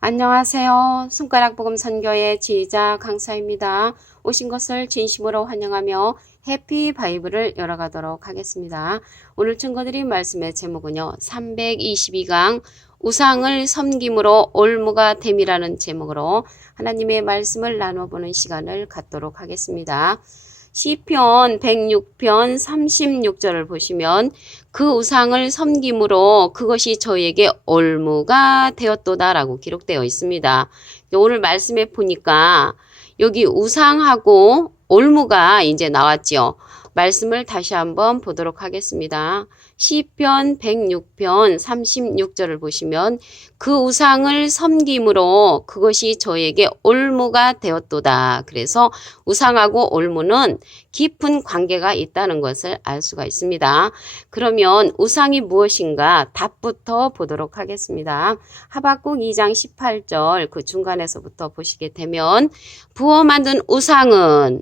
안녕하세요. 손가락복음 선교의 지휘자 강사입니다. 오신 것을 진심으로 환영하며 해피 바이블을 열어가도록 하겠습니다. 오늘 증거드린 말씀의 제목은요. 322강 우상을 섬김으로 올무가 됨이라는 제목으로 하나님의 말씀을 나눠보는 시간을 갖도록 하겠습니다. 시편 106편 36절을 보시면 그 우상을 섬김으로 그것이 저에게 올무가 되었도다라고 기록되어 있습니다. 오늘 말씀에 보니까 여기 우상하고 올무가 이제 나왔죠. 말씀을 다시 한번 보도록 하겠습니다. 시편 106편 36절을 보시면 그 우상을 섬김으로 그것이 저에게 올무가 되었도다. 그래서 우상하고 올무는 깊은 관계가 있다는 것을 알 수가 있습니다. 그러면 우상이 무엇인가 답부터 보도록 하겠습니다. 하박국 2장 18절 그 중간에서부터 보시게 되면 부어 만든 우상은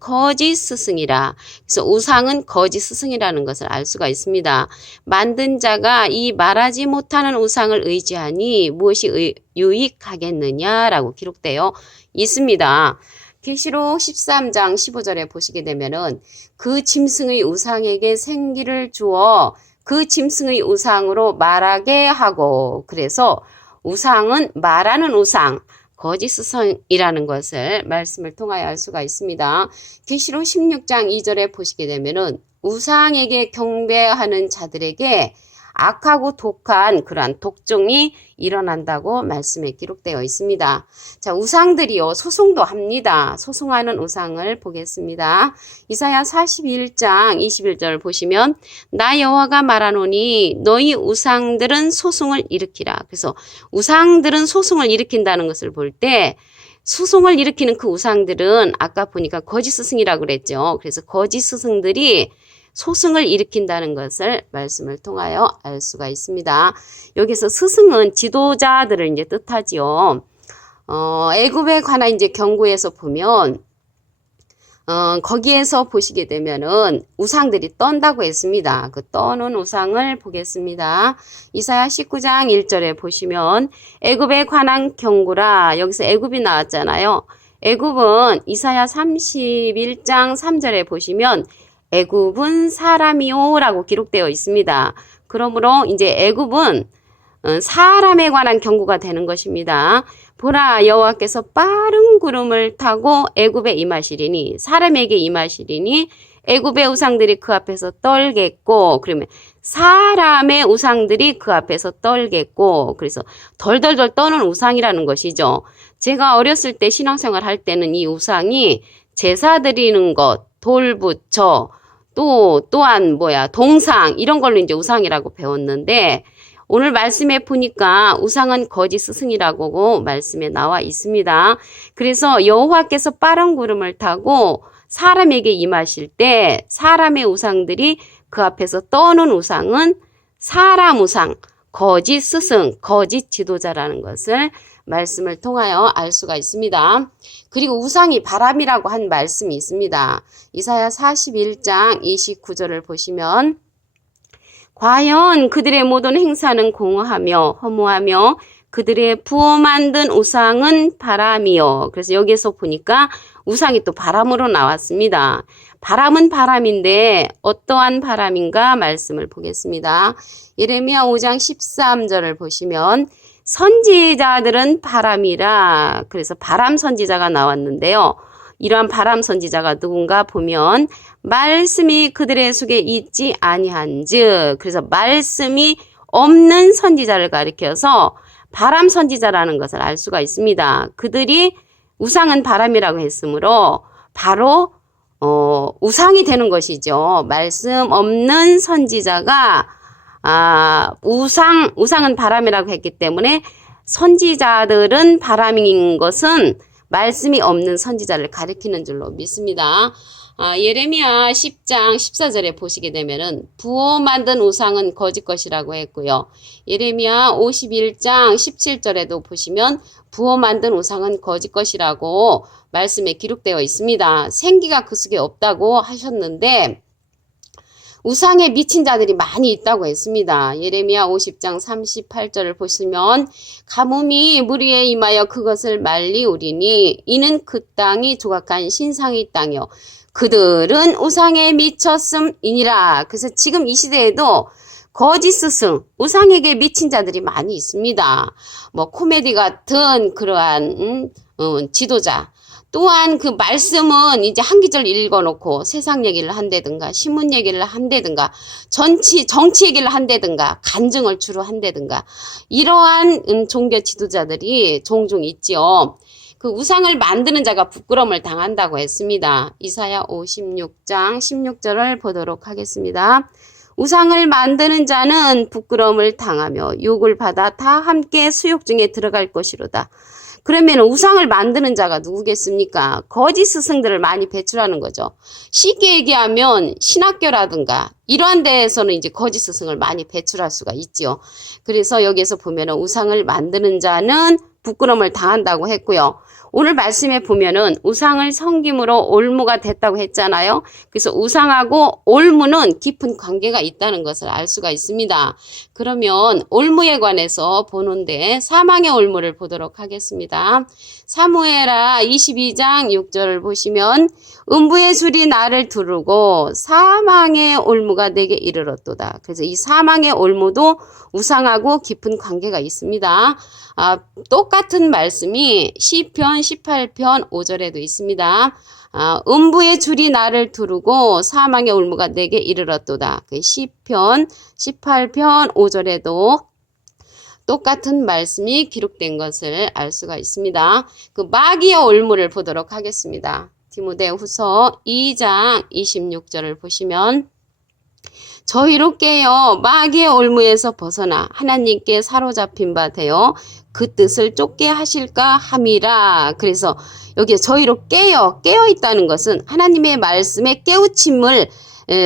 거짓 스승이라. 그래서 우상은 거짓 스승이라는 것을 알 수가 있습니다. 만든 자가 이 말하지 못하는 우상을 의지하니 무엇이 유익하겠느냐라고 기록되어 있습니다. 계시록 13장 15절에 보시게 되면은 그 짐승의 우상에게 생기를 주어 그 짐승의 우상으로 말하게 하고, 그래서 우상은 말하는 우상, 거짓 스승이라는 것을 말씀을 통하여 알 수가 있습니다. 계시록 16장 2절에 보시게 되면은 우상에게 경배하는 자들에게 악하고 독한 그러한 독종이 일어난다고 말씀에 기록되어 있습니다. 자, 우상들이요 소송도 합니다. 소송하는 우상을 보겠습니다. 이사야 41장 21절 보시면 나 여호와가 말하노니 너희 우상들은 소송을 일으키라. 그래서 우상들은 소송을 일으킨다는 것을 볼 때 소송을 일으키는 그 우상들은 아까 보니까 거짓 스승이라고 그랬죠. 그래서 거짓 스승들이 소승을 일으킨다는 것을 말씀을 통하여 알 수가 있습니다. 여기서 스승은 지도자들을 이제 뜻하지요. 애굽에 관한 이제 경고에서 보면 거기에서 보시게 되면은 우상들이 떤다고 했습니다. 그 떠는 우상을 보겠습니다. 이사야 19장 1절에 보시면 애굽에 관한 경고라. 여기서 애굽이 나왔잖아요. 애굽은 이사야 31장 3절에 보시면 애굽은 사람이요 라고 기록되어 있습니다. 그러므로 이제 애굽은 사람에 관한 경고가 되는 것입니다. 보라 여호와께서 빠른 구름을 타고 애굽에 임하시리니 사람에게 임하시리니 애굽의 우상들이 그 앞에서 떨겠고, 그러면 사람의 우상들이 그 앞에서 떨겠고, 그래서 덜덜덜 떠는 우상이라는 것이죠. 제가 어렸을 때 신앙생활 할 때는 이 우상이 제사 드리는 것, 돌부처, 또한 동상 이런 걸로 이제 우상이라고 배웠는데 오늘 말씀에 보니까 우상은 거짓 스승이라고 말씀에 나와 있습니다. 그래서 여호와께서 빠른 구름을 타고 사람에게 임하실 때 사람의 우상들이 그 앞에서 떠는 우상은 사람 우상, 거짓 스승, 거짓 지도자라는 것을 말씀을 통하여 알 수가 있습니다. 그리고 우상이 바람이라고 한 말씀이 있습니다. 이사야 41장 29절을 보시면 과연 그들의 모든 행사는 공허하며 허무하며 그들의 부어 만든 우상은 바람이요. 그래서 여기에서 보니까 우상이 또 바람으로 나왔습니다. 바람은 바람인데 어떠한 바람인가 말씀을 보겠습니다. 예레미야 5장 13절을 보시면 선지자들은 바람이라. 그래서 바람 선지자가 나왔는데요. 이러한 바람 선지자가 누군가 보면 말씀이 그들의 속에 있지 아니한즉, 그래서 말씀이 없는 선지자를 가리켜서 바람 선지자라는 것을 알 수가 있습니다. 그들이 우상은 바람이라고 했으므로 바로 우상이 되는 것이죠. 말씀 없는 선지자가 우상은 바람이라고 했기 때문에 선지자들은 바람인 것은 말씀이 없는 선지자를 가리키는 줄로 믿습니다. 예레미야 10장 14절에 보시게 되면은 부어 만든 우상은 거짓 것이라고 했고요. 예레미야 51장 17절에도 보시면 부어 만든 우상은 거짓 것이라고 말씀에 기록되어 있습니다. 생기가 그 속에 없다고 하셨는데 우상에 미친 자들이 많이 있다고 했습니다. 예레미야 50장 38절을 보시면 가뭄이 무리에 임하여 그것을 말리우리니 이는 그 땅이 조각한 신상의 땅이요 그들은 우상에 미쳤음이니라. 그래서 지금 이 시대에도 거짓 스승, 우상에게 미친 자들이 많이 있습니다. 뭐 코미디 같은 그러한 지도자, 또한 그 말씀은 이제 한 기절 읽어놓고 세상 얘기를 한다든가 신문 얘기를 한다든가 정치 얘기를 한다든가 간증을 주로 한다든가 이러한 종교 지도자들이 종종 있지요. 그 우상을 만드는 자가 부끄러움을 당한다고 했습니다. 이사야 56장 16절을 보도록 하겠습니다. 우상을 만드는 자는 부끄러움을 당하며 욕을 받아 다 함께 수욕 중에 들어갈 것이로다. 그러면 우상을 만드는 자가 누구겠습니까? 거짓 스승들을 많이 배출하는 거죠. 쉽게 얘기하면 신학교라든가 이러한 데에서는 이제 거짓 스승을 많이 배출할 수가 있죠. 그래서 여기에서 보면은 우상을 만드는 자는 부끄러움을 당한다고 했고요. 오늘 말씀에 보면은 우상을 섬김으로 올무가 됐다고 했잖아요. 그래서 우상하고 올무는 깊은 관계가 있다는 것을 알 수가 있습니다. 그러면 올무에 관해서 보는데 사망의 올무를 보도록 하겠습니다. 사무엘하 22장 6절을 보시면 음부의 줄이 나를 두르고 사망의 올무가 내게 이르렀도다. 그래서 이 사망의 올무도 우상하고 깊은 관계가 있습니다. 똑같은 말씀이 시편 18편 5절에도 있습니다. 음부의 줄이 나를 두르고 사망의 올무가 내게 이르렀도다. 그 시편 18편 5절에도 똑같은 말씀이 기록된 것을 알 수가 있습니다. 그 마귀의 올무를 보도록 하겠습니다. 디모데후서 2장 26절을 보시면 저희로 깨어 마귀의 올무에서 벗어나 하나님께 사로잡힌 바 되어 그 뜻을 쫓게 하실까 함이라. 그래서 여기에 저희로 깨어 있다는 것은 하나님의 말씀에 깨우침을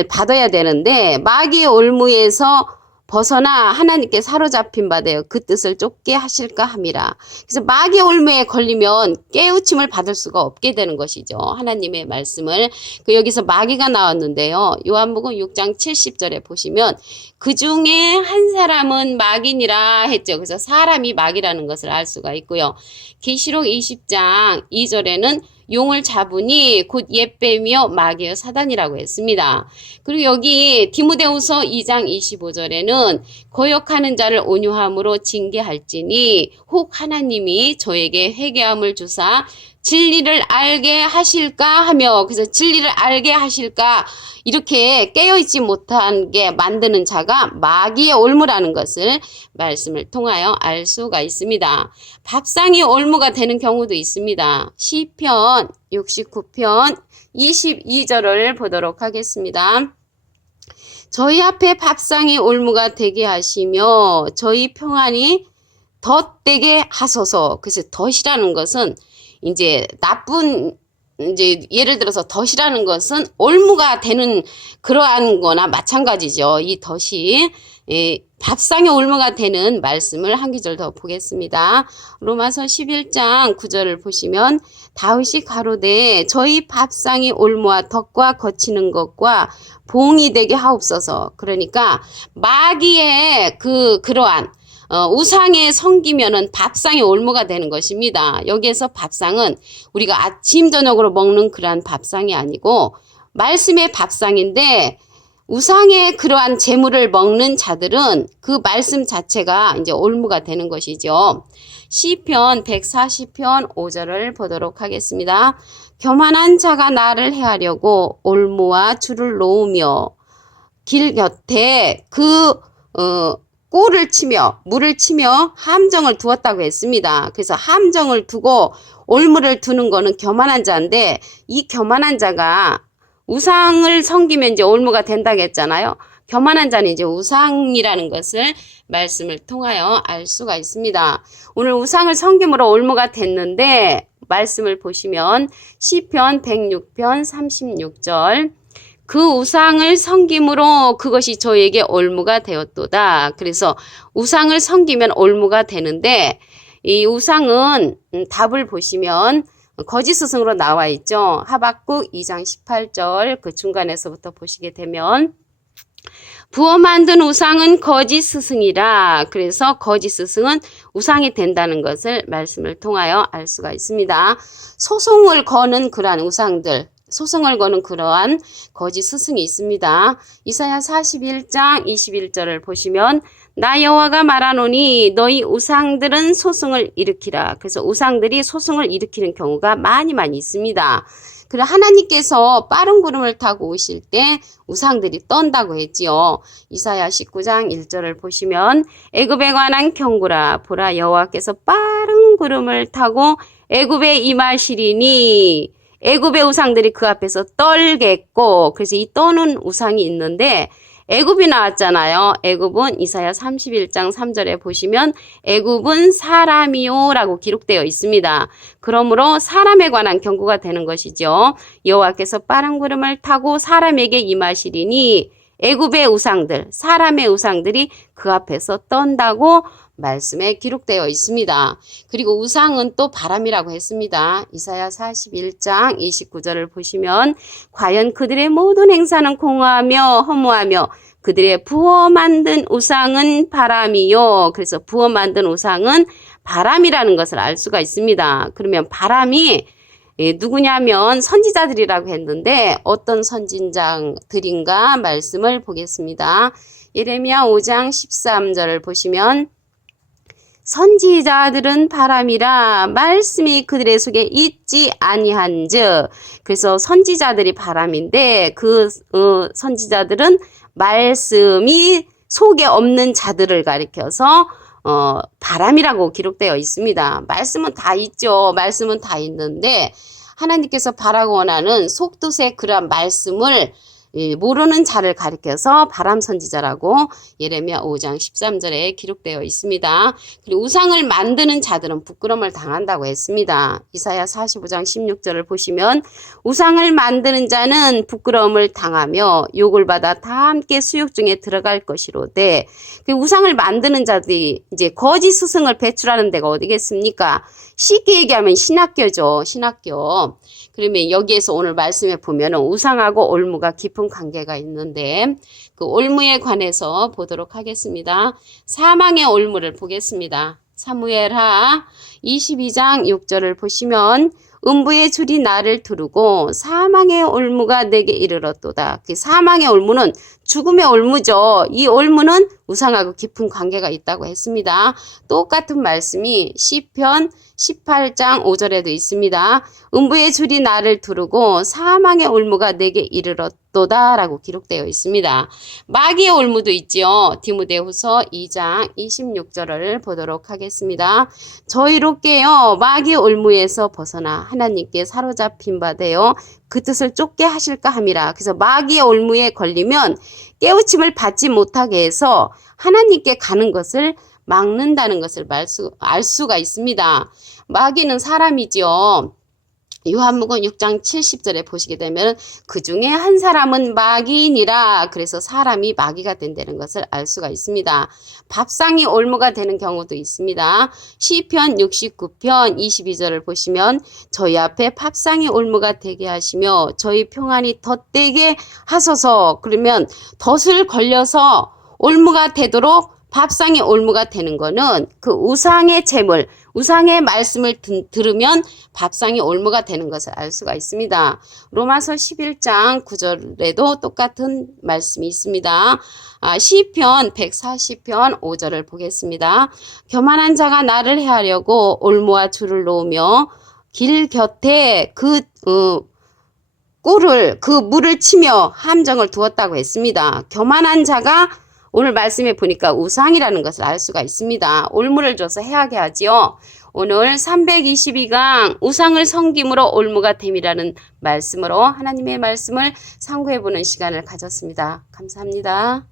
받아야 되는데 마귀의 올무에서 벗어나 하나님께 사로잡힌 바 되어 그 뜻을 쫓게 하실까 함이라. 그래서 마귀의 올무에 걸리면 깨우침을 받을 수가 없게 되는 것이죠. 하나님의 말씀을. 여기서 마귀가 나왔는데요. 요한복음 6장 70절에 보시면 그 중에 한 사람은 마귀니라 했죠. 그래서 사람이 마귀라는 것을 알 수가 있고요. 계시록 20장 2절에는 용을 잡으니 곧 옛뱀이요 마귀여 사단이라고 했습니다. 그리고 여기 디모데후서 2장 25절에는 거역하는 자를 온유함으로 징계할지니 혹 하나님이 저에게 회개함을 주사 진리를 알게 하실까 하며, 그래서 진리를 알게 하실까 이렇게 깨어있지 못한 게 만드는 자가 마귀의 올무라는 것을 말씀을 통하여 알 수가 있습니다. 밥상이 올무가 되는 경우도 있습니다. 시편 69편 22절을 보도록 하겠습니다. 저희 앞에 밥상이 올무가 되게 하시며 저희 평안이 덧되게 하소서. 그래서 덧이라는 것은 이제 나쁜, 이제 예를 들어서 덧이라는 것은 올무가 되는 그러한 거나 마찬가지죠. 이 덧이 밥상의 올무가 되는 말씀을 한 구절 더 보겠습니다. 로마서 11장 9절을 보시면 다윗이 가로되 저희 밥상이 올무와 덧과 거치는 것과 봉이 되게 하옵소서. 그러니까 마귀의 그러한 우상에 섬기면은 밥상이 올무가 되는 것입니다. 여기에서 밥상은 우리가 아침 저녁으로 먹는 그러한 밥상이 아니고 말씀의 밥상인데, 우상의 그러한 재물을 먹는 자들은 그 말씀 자체가 이제 올무가 되는 것이죠. 시편 140편 5절을 보도록 하겠습니다. 교만한 자가 나를 해하려고 올무와 줄을 놓으며 길 곁에 꼴을 치며 물을 치며 함정을 두었다고 했습니다. 그래서 함정을 두고 올무를 두는 거는 교만한 자인데, 이 교만한 자가 우상을 섬기면 이제 올무가 된다고 했잖아요. 교만한 자는 이제 우상이라는 것을 말씀을 통하여 알 수가 있습니다. 오늘 우상을 섬김으로 올무가 됐는데 말씀을 보시면 시편 106편 36절 그 우상을 섬김으로 그것이 저에게 올무가 되었도다. 그래서 우상을 섬기면 올무가 되는데, 이 우상은 답을 보시면 거짓 스승으로 나와 있죠. 하박국 2장 18절 그 중간에서부터 보시게 되면 부어 만든 우상은 거짓 스승이라. 그래서 거짓 스승은 우상이 된다는 것을 말씀을 통하여 알 수가 있습니다. 소송을 거는 그러한 우상들, 소송을 거는 그러한 거짓 스승이 있습니다. 이사야 41장 21절을 보시면 나 여호와가 말하노니 너희 우상들은 소송을 일으키라. 그래서 우상들이 소송을 일으키는 경우가 많이 있습니다. 그래 하나님께서 빠른 구름을 타고 오실 때 우상들이 떤다고 했지요. 이사야 19장 1절을 보시면 애굽에 관한 경고라. 보라 여호와께서 빠른 구름을 타고 애굽에 임하시리니 애굽의 우상들이 그 앞에서 떨겠고, 그래서 이 떠는 우상이 있는데 애굽이 나왔잖아요. 애굽은 이사야 31장 3절에 보시면 애굽은 사람이요 라고 기록되어 있습니다. 그러므로 사람에 관한 경고가 되는 것이죠. 여호와께서 빠른 구름을 타고 사람에게 임하시리니 애굽의 우상들, 사람의 우상들이 그 앞에서 떤다고 말씀에 기록되어 있습니다. 그리고 우상은 또 바람이라고 했습니다. 이사야 41장 29절을 보시면 과연 그들의 모든 행사는 공허하며 허무하며 그들의 부어 만든 우상은 바람이요. 그래서 부어 만든 우상은 바람이라는 것을 알 수가 있습니다. 그러면 바람이 누구냐면 선지자들이라고 했는데 어떤 선지자들인가 말씀을 보겠습니다. 예레미야 5장 13절을 보시면 선지자들은 바람이라 말씀이 그들의 속에 있지 아니한즉. 그래서 선지자들이 바람인데 그 선지자들은 말씀이 속에 없는 자들을 가리켜서 바람이라고 기록되어 있습니다. 말씀은 다 있죠. 말씀은 다 있는데 하나님께서 바라고 원하는 속뜻의 그런 말씀을 모르는 자를 가리켜서 바람 선지자라고 예레미야 5장 13절에 기록되어 있습니다. 그리고 우상을 만드는 자들은 부끄러움을 당한다고 했습니다. 이사야 45장 16절을 보시면 우상을 만드는 자는 부끄러움을 당하며 욕을 받아 다 함께 수욕 중에 들어갈 것이로되. 우상을 만드는 자들이 이제 거짓 스승을 배출하는 데가 어디겠습니까? 쉽게 얘기하면 신학교죠. 신학교. 그러면 여기에서 오늘 말씀에 보면 우상하고 올무가 깊은 관계가 있는데 그 올무에 관해서 보도록 하겠습니다. 사망의 올무를 보겠습니다. 사무엘하 22장 6절을 보시면 음부의 줄이 나를 두르고 사망의 올무가 내게 이르렀도다. 그 사망의 올무는 죽음의 올무죠. 이 올무는 우상하고 깊은 관계가 있다고 했습니다. 똑같은 말씀이 시편 18장 5절에도 있습니다. 음부의 줄이 나를 두르고 사망의 올무가 내게 이르렀도다 라고 기록되어 있습니다. 마귀의 올무도 있지요. 디모데후서 2장 26절을 보도록 하겠습니다. 저희로 깨어 마귀의 올무에서 벗어나 하나님께 사로잡힌 바 되어 그 뜻을 쫓게 하실까 함이라. 그래서 마귀의 올무에 걸리면 깨우침을 받지 못하게 해서 하나님께 가는 것을 막는다는 것을 알 수가 있습니다. 마귀는 사람이지요. 요한복음 6장 70절에 보시게 되면 그 중에 한 사람은 마귀니라. 그래서 사람이 마귀가 된다는 것을 알 수가 있습니다. 밥상이 올무가 되는 경우도 있습니다. 시편 69편 22절을 보시면 저희 앞에 밥상이 올무가 되게 하시며 저희 평안이 덧되게 하소서. 그러면 덫을 걸려서 올무가 되도록 밥상이 올무가 되는 거는 그 우상의 재물, 우상의 말씀을 들으면 밥상이 올무가 되는 것을 알 수가 있습니다. 로마서 11장 9절에도 똑같은 말씀이 있습니다. 시편 140편 5절을 보겠습니다. 교만한 자가 나를 해하려고 올무와 줄을 놓으며 길 곁에 그 물을 치며 함정을 두었다고 했습니다. 교만한 자가 오늘 말씀에 보니까 우상이라는 것을 알 수가 있습니다. 올무를 줘서 해하게 하지요. 오늘 322강 우상을 섬김으로 올무가 됨이라는 말씀으로 하나님의 말씀을 상고해보는 시간을 가졌습니다. 감사합니다.